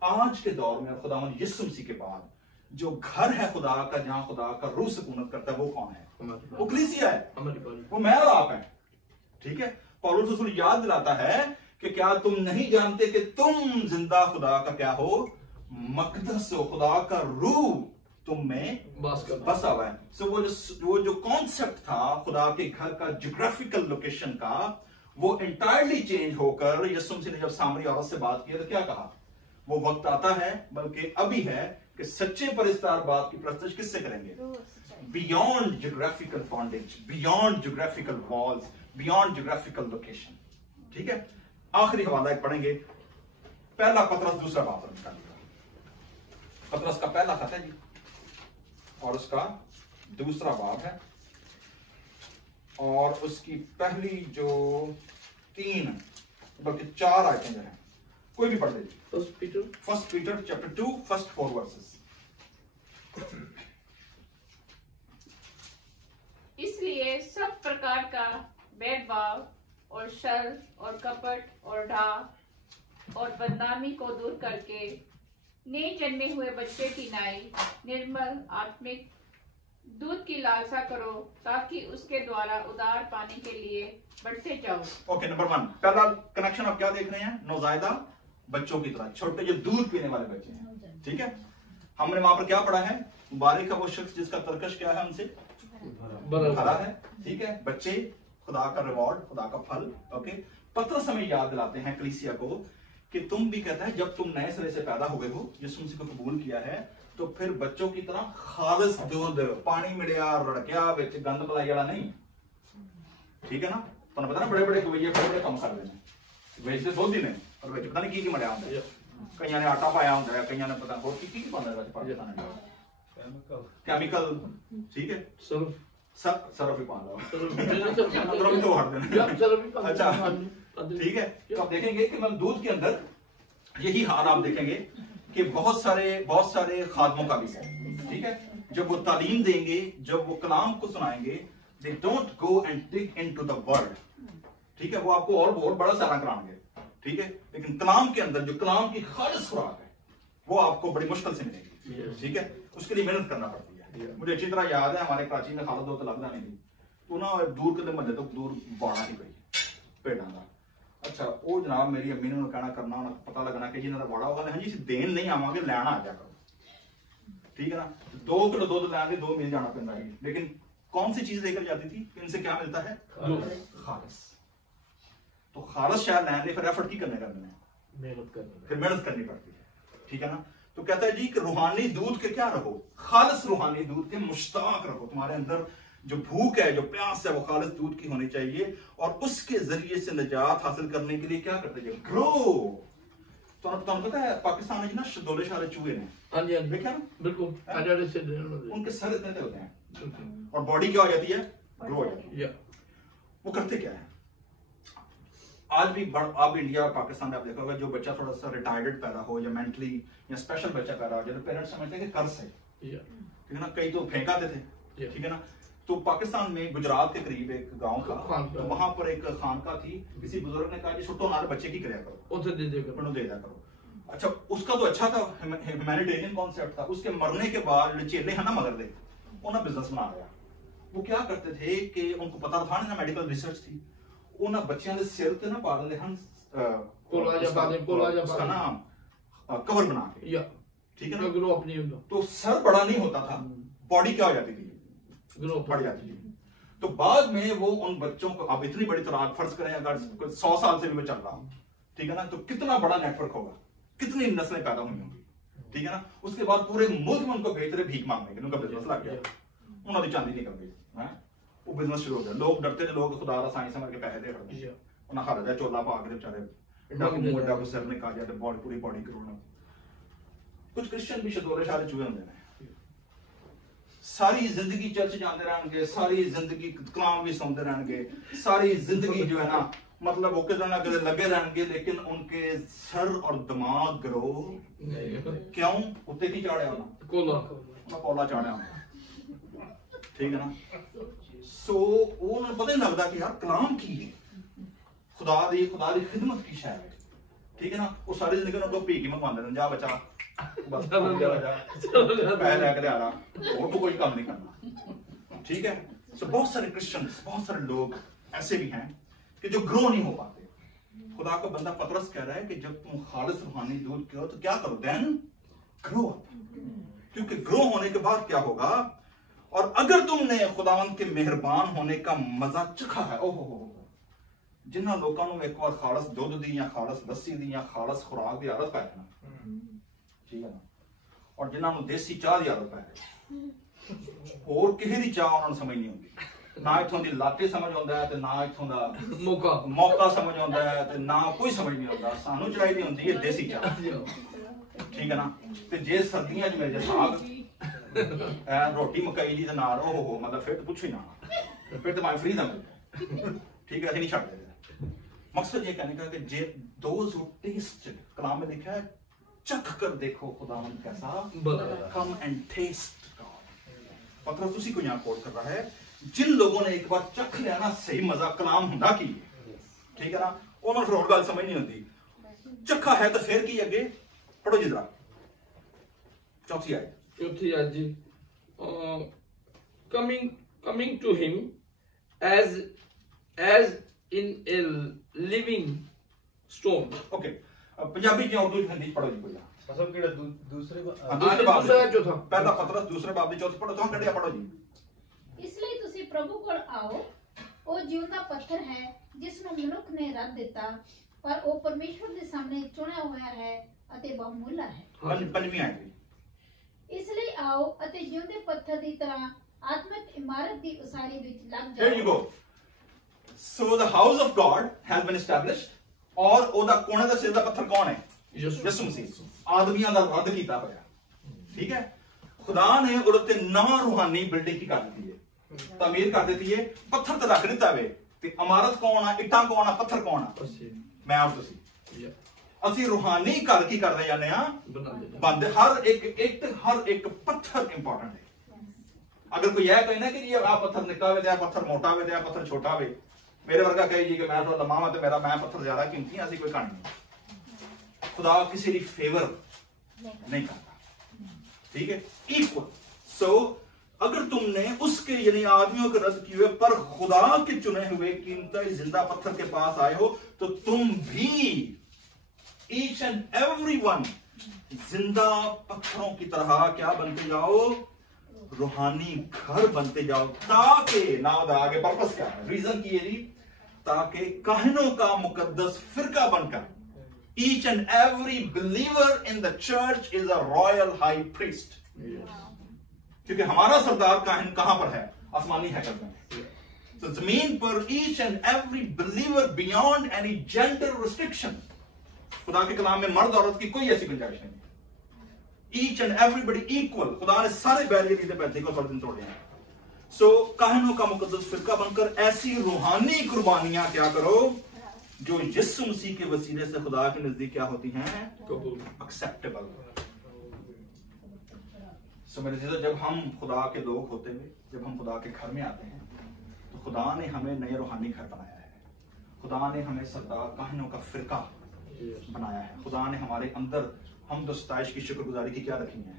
आज के दौर में खुदावन यीशु मसीह के बाद जो घर है खुदा का, जहां खुदा का रूह सुकूनत करता है, वो कौन है, वो कलीसिया है, वो मैं और आप है, ठीक है। पौलुस रसूल याद दिलाता है कि क्या तुम नहीं जानते कि तुम जिंदा खुदा का क्या हो, मकदस हो, खुदा का रूह तुम में बसा हुआ है। सो वो जो कॉन्सेप्ट था खुदा के घर का, ज्योग्राफिकल लोकेशन का, वो इंटायरली चेंज होकर यीशु मसीह ने जब सामरी औरत से बात की तो क्या कहा, वो वक्त आता है, बल्कि अभी है, कि सच्चे परस्तारबाद की प्रस्तुति किससे करेंगे? Beyond geographical bondage, beyond geographical walls, beyond geographical location. ठीक है, आखिरी हवाला एक पढ़ेंगे, पहला पतरस दूसरा बाब निकालिएगा। पतरस का पहला खत है जी और उसका दूसरा बाब है, और उसकी पहली जो 3 बल्कि 4 आयतें जो हैं, कोई भी पढ़ लीजिए। First Peter chapter 2 first 4 versus. इसलिए सब प्रकार का भेदभाव और छल और कपट और ढाह और बदनामी को दूर करके नए जन्मे हुए बच्चे की नाई निर्मल आत्मिक दूध की लालसा करो, ताकि उसके द्वारा उदार पाने के लिए बढ़ते जाओ। ओके, नंबर 1 पहला कनेक्शन आप क्या देख रहे हैं? नौजायदा बच्चों की तरह, छोटे जो दूध पीने वाले बच्चे हैं। ठीक है, हमने वहां पर क्या पढ़ा है? मुबारक है वो शख्स जिसका तरकश क्या है, हमसे भरा है। ठीक है, बच्चे खुदा का रिवॉर्ड, खुदा का फल। ओके, पतरस हमें याद दिलाते हैं कलीसिया को कि तुम भी, कहता है, जब तुम नए सिरे से पैदा हुए हो, यीशु मसीह को कबूल किया है, तो फिर बच्चों की तरह खालिस दूध, पानी मिलिया रड़किया विच गंद मलाई वाला नहीं। ठीक है ना, तो पता ना बड़े बड़े गवैये बड़े कम कर देने, वेचते दुध ही ने और विच पता नहीं की मिलिया होंदा है। कई ने आटा पाया होंदा है, कई ने पता होर की पांदा है पाकिस्तान में, केमिकल। ठीक है, सरफ ही पा लो, अंदरों भी तो हट देना। अच्छा, ठीक है, तो आप देखेंगे कि मतलब दूध के अंदर यही हाल आप देखेंगे कि बहुत सारे खादमों का भी है। ठीक है, जब वो तालीम देंगे, जब वो कलाम को सुनाएंगे, they don't go and dig into the world. ठीक है, वो आपको और बहुत बड़ा सारा कराएंगे। ठीक है, लेकिन कलाम के अंदर जो कलाम की खालिस खुराक है वो आपको बड़ी मुश्किल से मिलेगी। ठीक है, उसके लिए मेहनत करना पड़ती है। मुझे अच्छी तरह याद है, हमारे कराची में खालत तो लगता नहीं थी, तो ना दूर के मजे तो दूर बाड़ा ही पई पेड़ा का। अच्छा, वो जनाब मेरी अम्मी ने कहना करना, पता लगना कि जिन्होंने वाड़ा होगा, हाँ जी देन नहीं आवांगे, लैना आ जाया करो। ठीक है ना, 2 किलो दूध लैने 2 मील जाना पैंदा है, लेकिन कौन सी चीज लेकर जाती थी? इनसे क्या मिलता है? खालिस। तो खालिस शायद लैने फिर एफर्ट की करने का, फिर मेहनत करनी पड़ती है। ठीक है ना, तो कहता है जी कि रूहानी दूध के क्या रहो? खालिस रूहानी दूध के मुश्ताक रहो। तुम्हारे अंदर जो भूख है, जो प्यास है, वो खालिस दूध की होनी चाहिए, और उसके जरिए से निजात हासिल करने के लिए क्या करते हैं? ग्रो। तो आपको पता है पाकिस्तान में ना शदोले शारे चूहे ने, हाँ जी देखा ना, बिल्कुल, उनके सर इतने होते हैं और बॉडी क्या हो जाती है? ग्रो हो जाती है। वो करते क्या है? आज भी आप इंडिया और पाकिस्तान में आप देखोगे, जो बच्चा थोड़ा सा रिटायर्ड पैदा हो या मेंटली या स्पेशल बच्चा पैदा हो जाए, तो पेरेंट्स समझते हैं कि कर्ज है। ठीक है ना, कई तो फेंकाते थे। ठीक है ना, तो पाकिस्तान में गुजरात के करीब एक गांव था, तो वहां पर एक खानका थी। किसी बुजुर्ग ने कहा कि छुट्टो नारे बच्चे की कराया करो, उसे दे दिया करो। अच्छा, उसका तो अच्छा था, ह्यूमैनिटेरियन कॉन्सेप्ट था। उसके मरने के बाद चेले है ना मगर दे उन्हें बिजनेस बना लिया। वो क्या करते थे कि उनको पता था ना, मेडिकल रिसर्च थी, उन्हें बच्चों के सिर ते ना पा देंदे हन उसका नाम कवर बना के। ठीक है ना, तो सर बड़ा नहीं होता था, बॉडी क्या हो जाती थी? बढ़ जाती थी। तो बाद में वो उन बच्चों को, अब इतनी बड़ी तरह फर्ज करें अगर 100 साल से भी चल रहा, ठीक है ना, तो कितना बड़ा नेटवर्क होगा, कितनी नस्लें पैदा हुई होंगी। ठीक है ना, उसके बाद पूरे मुल्क में उनको भेज रहे भीख मांगने के, उनका बिजनेस लग गया, उन्होंने चांदी निकल गई, वो बिजनेस शुरू हो गया। लोग डरते थे, लोग खुदा दा साइंस समझ के पैसे दे रहे, उन्हें हर जाए चोला पा के बेचारे एडा को सिर निकाल जाते, बॉडी पूरी बॉडी करोना। कुछ क्रिश्चियन भी शदोरे शारे चूहे होंगे ने, सारी जिंदगी चर्च जाते रहेंगे, सारी जिंदगी कलाम भी सुनते रहेंगे, सारी जिंदगी जो है ना, मतलब वो किधर ना किधर लगे रहेंगे, लेकिन उनके सर और दिमाग ग्रो क्यों? उत्ते की चाड़िया होना, कोला चाड़िया होना। ठीक है ना, सो उन्हें पता नहीं लगता कि यार कलाम की है, खुदा दी खिदमत की शायद है। ठीक है ना, वो सारी जिंदगी उनको पी के मंगवाते हैं, जा बचा बस पैसे लेकर आ रहा, और तो कोई काम नहीं करना। ठीक है, सो बहुत सारे क्रिश्चियन, बहुत सारे लोग ऐसे भी हैं कि जो ग्रो नहीं हो पाते। खुदा का बंदा पतरस कह रहा है कि जब तुम खालिस रूहानी दूध पियो तो क्या करो? देन ग्रो, क्योंकि ग्रो होने के बाद क्या होगा, और अगर तुमने खुदावंद के मेहरबान होने का मजा चखा है, ओहो जिन्हों लोगों को एक बार खालस दुध दी या खालस लस्सी दी या खालस खुराक की आदत पै ना, ठीक है ना, और जिन्होंने देसी चाह की आदत पै और किसी की चाह उन्होंने समझ नहीं आती, ना इथों की लाटे समझ आता है, ना इथों का मौका समझ आता है, ना कोई समझ नहीं आता। सानू चाहिए होती है देसी चाह, ठीक है ना। ते जे सर्दियां च मेरे साग रोटी मकाई दी ते नाल ओहो मतलब फिर तो पूछो ही ना, फिर तो मैं फ्री दा मिलता, ठीक है, असं नहीं छड्डदे। मकसद ये कहने का कि जे दोज हु टेस्ट, कलाम में लिखा है चख कर देखो खुदावंद कैसा, कम एंड टेस्ट गॉड। पतरस उसी को यहाँ कोट कर रहा है, जिन लोगों ने एक बार चख लिया ना सही मजा कलाम हुंदा की, ठीक है ना, उन्होंने फिर और गल समझ नहीं आती। चखा है तो फिर की अगे पढ़ो जी जरा चौथी आयत जी, coming to him as in a living stone. Okay, Punjabi जी और हिंदी पढ़ो जी कोई मतलब कि दूसरे बाब चौथा, पहला पतरस दूसरे बाब दी चौथी पढ़ो, तो कड़िया पढ़ो जी। इसलिए तुसी प्रभु कोल आओ, ओ जिउंदा पत्थर है जिसਨੂੰ ਮਨੁੱਖ ਨੇ ਰੱਦ ਦਿੱਤਾ, ਪਰ ਉਹ ਪਰਮੇਸ਼ਵਰ ਦੇ ਸਾਹਮਣੇ ਚੁਣਿਆ ਹੋਇਆ ਹੈ ਅਤੇ ਬਹੁਮੁੱਲਾ ਹੈ। ਪੰਜਵੀਂ ਆਇਤ। ਇਸ ਲਈ ਆਓ ਅਤੇ ਜਿਉਂਦੇ ਪੱਥਰ ਦੀ ਤਰ੍ਹਾਂ ਆਤਮਿਕ ਇਮਾਰਤ ਦੀ ਉਸਾਰੀ ਵਿੱਚ ਲੱਗ Here you ਜਾਓ। go. So the house of God has been established, और ਉਹਦਾ ਕੋਨੇ ਦਾ ਸਿਰ ਦਾ ਪੱਥਰ ਕੌਣ ਹੈ? ਯਿਸੂ ਮਸੀਹ। ਆਦਮੀਆਂ ਦਾ ਰੱਦ ਕੀਤਾ ਹੋਇਆ, ठीक है। खुदा ने ਉਹਦੇ ਤੇ ਨਵਾਂ रूहानी बिल्डिंग की कर दी है, तामीर कर दी है, पत्थर ਤੇ ਰੱਖ ਦਿੱਤਾ ਵੇ, ਤੇ ਇਮਾਰਤ ਕੌਣ ਆ, ਇੱਟਾਂ ਕੌਣ ਆ, ਪੱਥਰ ਕੌਣ ਆ? ਮੈਂ ਆਪ ਤੁਸੀਂ। ਅਸੀਂ रूहानी घर की करते जाने आ बंद, हर एक ਇੱਟ हर एक पत्थर इंपॉर्टेंट है। अगर कोई यह कहे ना कि ये आ पत्थर निका वे, पत्थर मोटा वे, पत्थर छोटा वे, मेरे वर्गा कहे जी कि मैं थोड़ा लम्मा वा ते मेरा मैं पत्थर ज्यादा कीमती है, ऐसी कोई कहानी नहीं। खुदा किसी की फेवर नहीं करता, ठीक है, इक्वल। सो अगर तुमने उसके यानी आदमियों के रद्द किए हुए पर खुदा के चुने हुए कीमती जिंदा पत्थर के पास आए हो, तो तुम भी ईच एंड एवरी वन जिंदा पत्थरों की तरह क्या बनते जाओ, रूहानी घर बनते जाओ, ताकि ना आगे पर्पस क्या है, रीजन की है, ताकि काहिनों का मुकद्दस फिरका बनकर each and every believer in the church is a royal high priest. क्योंकि हमारा सरदार काहिन कहां पर है? आसमानी हैकल में। तो जमीन पर each and every believer beyond any gender restriction, खुदा के कलाम में मर्द औरत की कोई ऐसी गुंजाइश नहीं, ईच एंड एवरीबडी इक्वल। खुदा ने सारे बैरियर इधर पैसे को दिन तोड़े हैं। सो काहिनों का मुकद्दस फिरका बनकर ऐसी रूहानी कुर्बानियां क्या करो जो यीशु मसीह के वसीले से खुदा के नजदीक क्या होती हैं, एक्सेप्टेबल। सो मेरे जीजो, जब हम खुदा के लोग होते हुए जब हम खुदा के घर में आते हैं, तो खुदा ने हमें नए रूहानी घर बनाया है, खुदा ने हमें सरदार काहिनों का फिरका बनाया है, खुदा ने हमारे अंदर हम तो सताइश की शुक्रगुजारी की क्या रखी है,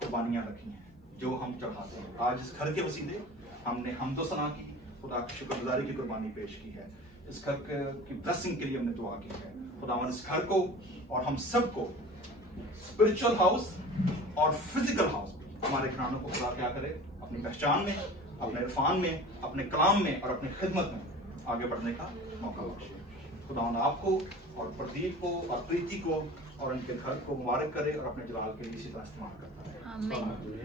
कुर्बानियां रखी हैं जो हम चढ़ाते हैं। आज इस घर के वसीले हमने हमदो सना की, खुदा की शुक्रगुजारी की कुर्बानी पेश की है, इस घर की ब्लेसिंग के लिए हमने दुआ की है। खुदावन इस घर को और हम सबको स्पिरिचुअल हाउस और फिजिकल हाउस हमारे घरानों को खुदा क्या करे, अपनी पहचान में, अपने इरफान में, अपने कलाम में और अपनी खिदमत में आगे बढ़ने का मौका बख्शे। खुदावन आपको और प्रदीप को और प्रीति को और उनके घर को मुबारक करे और अपने जलाल के लिए इसी तरह इस्तेमाल करता है।